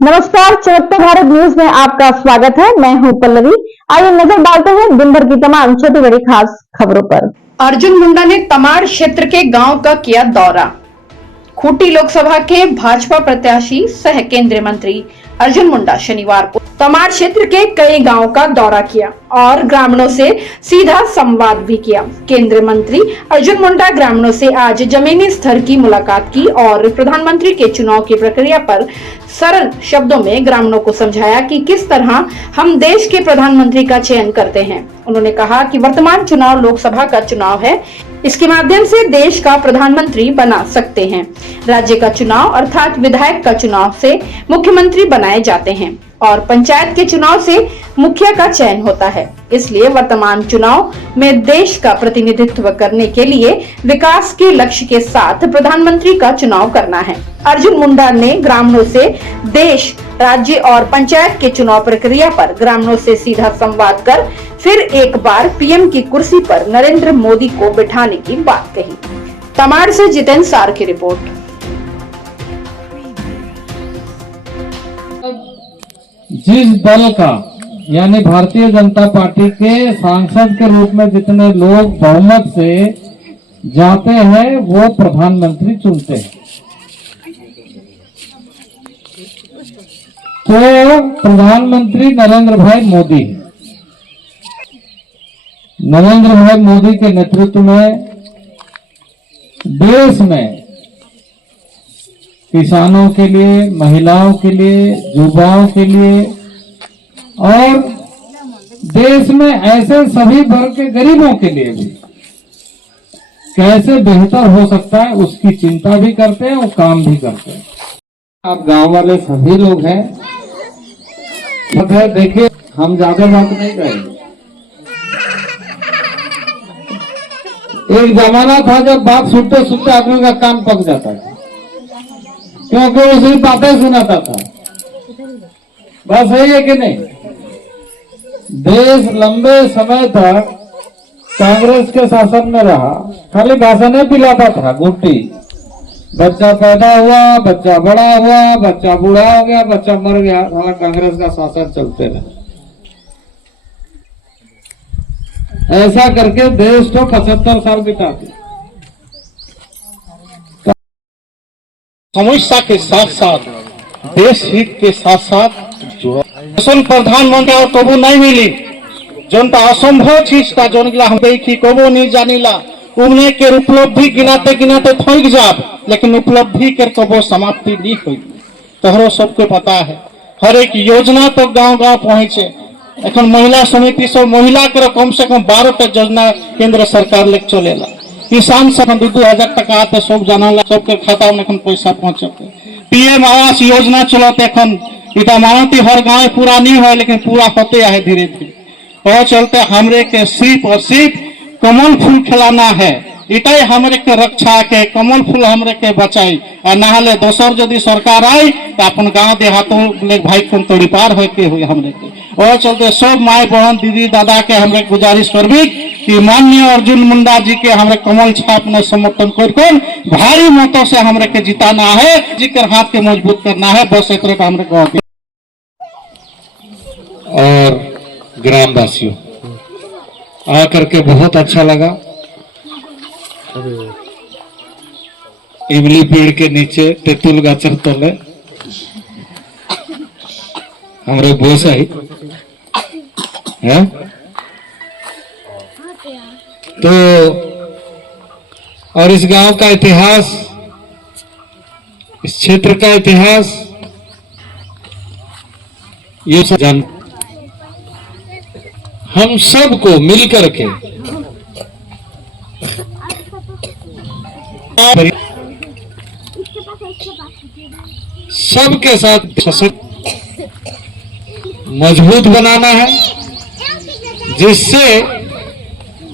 नमस्कार, चमकता भारत न्यूज में आपका स्वागत है। मैं हूं पल्लवी। आइए नजर डालते हैं दिन भर की तमाम छोटी बड़ी खास खबरों पर। अर्जुन मुंडा ने तमाड़ क्षेत्र के गांव का किया दौरा। खूंटी लोकसभा के भाजपा प्रत्याशी सह केंद्रीय मंत्री अर्जुन मुंडा शनिवार को तमाड़ क्षेत्र के कई गांवों का दौरा किया और ग्रामीणों से सीधा संवाद भी किया। केंद्रीय मंत्री अर्जुन मुंडा ग्रामीणों से आज जमीनी स्तर की मुलाकात की और प्रधानमंत्री के चुनाव की प्रक्रिया पर सरल शब्दों में ग्रामीणों को समझाया कि किस तरह हम देश के प्रधानमंत्री का चयन करते हैं। उन्होंने कहा कि वर्तमान चुनाव लोकसभा का चुनाव है, इसके माध्यम से देश का प्रधानमंत्री बना सकते हैं। राज्य का चुनाव अर्थात विधायक का चुनाव से मुख्यमंत्री बनाए जाते हैं और पंचायत के चुनाव से मुखिया का चयन होता है। इसलिए वर्तमान चुनाव में देश का प्रतिनिधित्व करने के लिए विकास के लक्ष्य के साथ प्रधानमंत्री का चुनाव करना है। अर्जुन मुंडा ने ग्रामीणों से देश, राज्य और पंचायत के चुनाव प्रक्रिया पर ग्रामीणों से सीधा संवाद कर फिर एक बार पीएम की कुर्सी पर नरेंद्र मोदी को बिठाने की बात कही। तमाड़ से जितेंद्र सार की रिपोर्ट। जिस दल का यानी भारतीय जनता पार्टी के सांसद के रूप में जितने लोग बहुमत से जाते हैं वो प्रधानमंत्री चुनते हैं। तो प्रधानमंत्री नरेंद्र भाई मोदी है। नरेंद्र भाई मोदी के नेतृत्व में देश में किसानों के लिए, महिलाओं के लिए, युवाओं के लिए और देश में ऐसे सभी वर्ग के गरीबों के लिए भी कैसे बेहतर हो सकता है उसकी चिंता भी करते हैं और काम भी करते हैं। आप गांव वाले सभी लोग हैं। देखिए, हम ज्यादा बात नहीं करेंगे। एक जमाना था जब बात सुनते सुनते आदमी का कान पक जाता था, क्योंकि वो सिर्फ बातें सुनाता था। बस यही है कि नहीं? देश लंबे समय तक कांग्रेस के शासन में रहा, खाली भाषण पिलाता था, गुट्टी। बच्चा पैदा हुआ, बच्चा बड़ा हुआ, बच्चा बूढ़ा हो गया, बच्चा मर गया, साला कांग्रेस का शासन चलते रहे। ऐसा करके देश को 75 साल बिता दिया। समस्या के साथ साथ देश हित के साथ साथ जुड़ा प्रधानमंत्री और कबू नहीं मिली। जोनटा असंभव चीज था, जोन हम देखी कबू नहीं जानिला। उन्हें के उपलब्धि गिनाते गिनाते थक जाब, लेकिन उपलब्धि के कबो समाप्ति नहीं हुई। तोहरो सबको पता है, हर एक योजना तो गांव गांव पहुंचे। एखन महिला समिति सब महिला के कम से कम 12 योजना केंद्र सरकार लेके चलेला। किसान से 2,000 टका आते सब जाना, सबके खाता में पैसा पहुंचते। पीएम आवास योजना चलते एखन इटा मानती हर गांव पूरा नहीं है, लेकिन पूरा होते है धीरे धीरे। और चलते हमरे के सिर्फ और सिर्फ कमल फूल खिलाना है। इटाई हमरे के रक्षा के, कमल फूल हमरे के बचाई। नहाले दोसर यदि सरकार आई तो अपन गांव देहातों ले भाई कौन तोड़ी पार होते हुए हमरे के। और चलते सब माए बहन दीदी दादा के हमरे गुजारिश करबी कि माननीय अर्जुन मुंडा जी के हमरे कमल छाप में समर्थन कर भारी मतों से हमरे के जिताना है, जिकर हाथ के मजबूत करना है। बस एक हमरे गाँव और ग्रामवासियों आकर के बहुत अच्छा लगा। इमली पेड़ के नीचे तेतुल गाचर तले हमारे बोस है तो, और इस गांव का इतिहास, इस क्षेत्र का इतिहास ये जान हम सबको मिलकर के सबके साथ मजबूत बनाना है, जिससे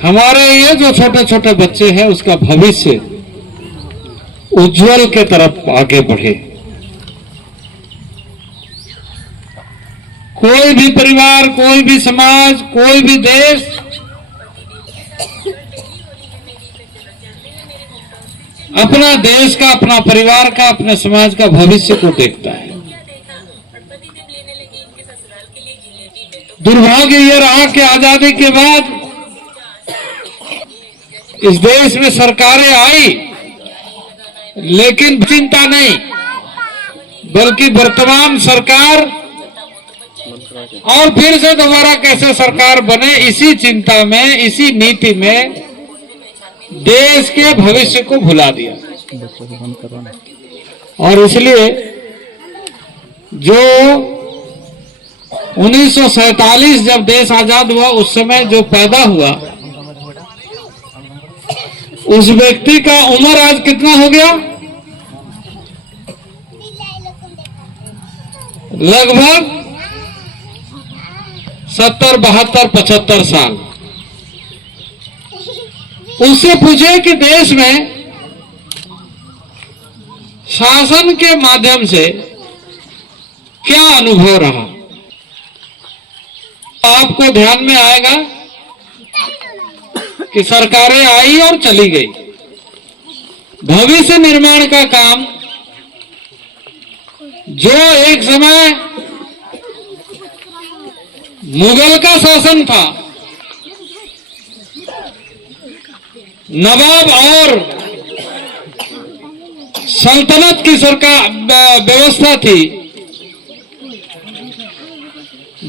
हमारे ये जो छोटे छोटे बच्चे हैं उसका भविष्य उज्जवल के तरफ आगे बढ़े। कोई भी परिवार, कोई भी समाज, कोई भी देश अपना देश का, अपना परिवार का, अपने समाज का भविष्य को देखता है। दुर्भाग्य यह रहा कि आजादी के बाद इस देश में सरकारें आई, लेकिन चिंता नहीं, बल्कि वर्तमान सरकार और फिर से दोबारा कैसे सरकार बने, इसी चिंता में, इसी नीति में देश के भविष्य को भुला दिया। और इसलिए जो 1947 जब देश आजाद हुआ, उस समय जो पैदा हुआ, उस व्यक्ति का उम्र आज कितना हो गया? लगभग 70, 72, 75 साल। उससे पूछे कि देश में शासन के माध्यम से क्या अनुभव रहा, आपको ध्यान में आएगा कि सरकारें आई और चली गई। भविष्य निर्माण का काम जो एक समय मुगल का शासन था, नवाब और सल्तनत की सरकार व्यवस्था थी,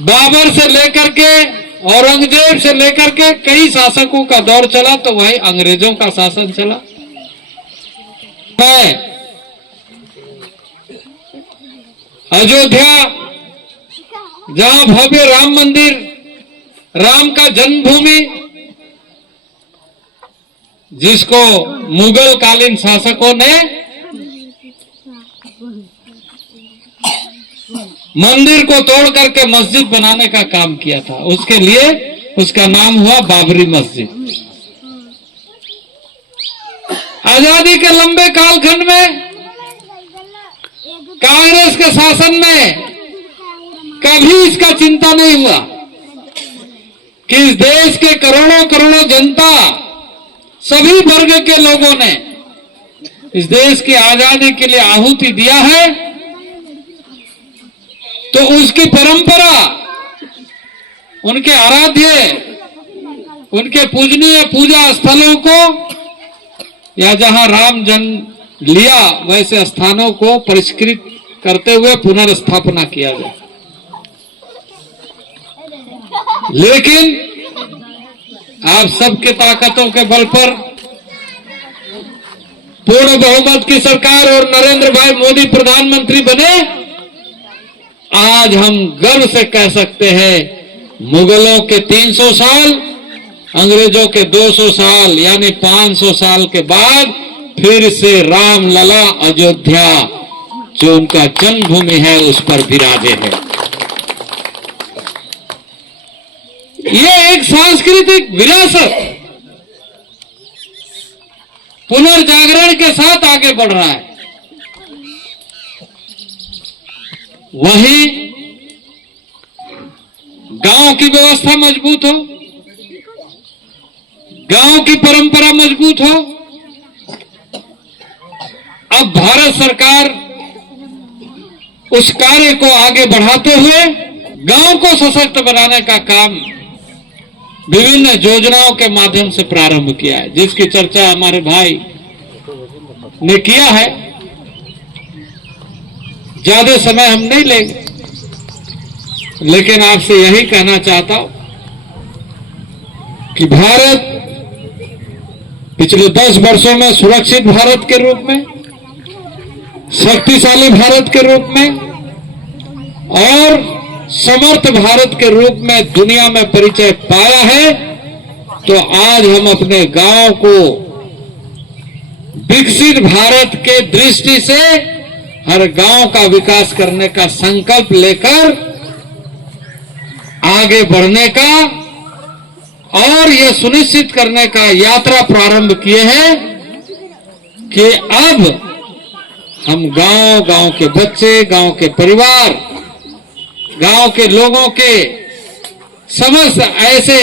बाबर से लेकर के औरंगजेब से लेकर के कई शासकों का दौर चला, तो वही अंग्रेजों का शासन चला। अयोध्या, जहां भव्य राम मंदिर, राम का जन्मभूमि, जिसको मुगल कालीन शासकों ने मंदिर को तोड़ करके मस्जिद बनाने का काम किया था, उसके लिए उसका नाम हुआ बाबरी मस्जिद। आजादी के लंबे कालखंड में कांग्रेस के शासन में कभी इसका चिंता नहीं हुआ कि इस देश के करोड़ों करोड़ों जनता, सभी वर्ग के लोगों ने इस देश की आजादी के लिए आहुति दिया है, तो उसकी परंपरा, उनके आराध्य, उनके पूजनीय पूजा स्थलों को, या जहां राम जन्म लिया वैसे स्थानों को परिष्कृत करते हुए पुनर्स्थापना किया जाए। लेकिन आप सबके ताकतों के बल पर पूर्ण बहुमत की सरकार और नरेंद्र भाई मोदी प्रधानमंत्री बने। आज हम गर्व से कह सकते हैं, मुगलों के 300 साल, अंग्रेजों के 200 साल, यानी 500 साल के बाद फिर से रामलला अयोध्या, जो उनका जन्मभूमि है, उस पर विराजे है। ये एक सांस्कृतिक विरासत पुनर्जागरण के साथ आगे बढ़ रहा है। वहीं गांव की व्यवस्था मजबूत हो, गांव की परंपरा मजबूत हो। अब भारत सरकार उस कार्य को आगे बढ़ाते हुए गांव को सशक्त बनाने का काम विभिन्न योजनाओं के माध्यम से प्रारंभ किया है, जिसकी चर्चा हमारे भाई ने किया है। ज्यादा समय हम नहीं लेंगे, लेकिन आपसे यही कहना चाहता हूं कि भारत पिछले 10 वर्षों में सुरक्षित भारत के रूप में, शक्तिशाली भारत के रूप में और समर्थ भारत के रूप में दुनिया में परिचय पाया है। तो आज हम अपने गांव को विकसित भारत के दृष्टि से हर गांव का विकास करने का संकल्प लेकर आगे बढ़ने का और यह सुनिश्चित करने का यात्रा प्रारंभ किए हैं कि अब हम गांव के बच्चे, गांव के परिवार, गांव के लोगों के समस्त ऐसे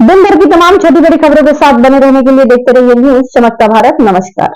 दिन भर की तमाम छोटी बड़ी खबरों के साथ बने रहने के लिए देखते रहिए न्यूज़ चमकता भारत। नमस्कार।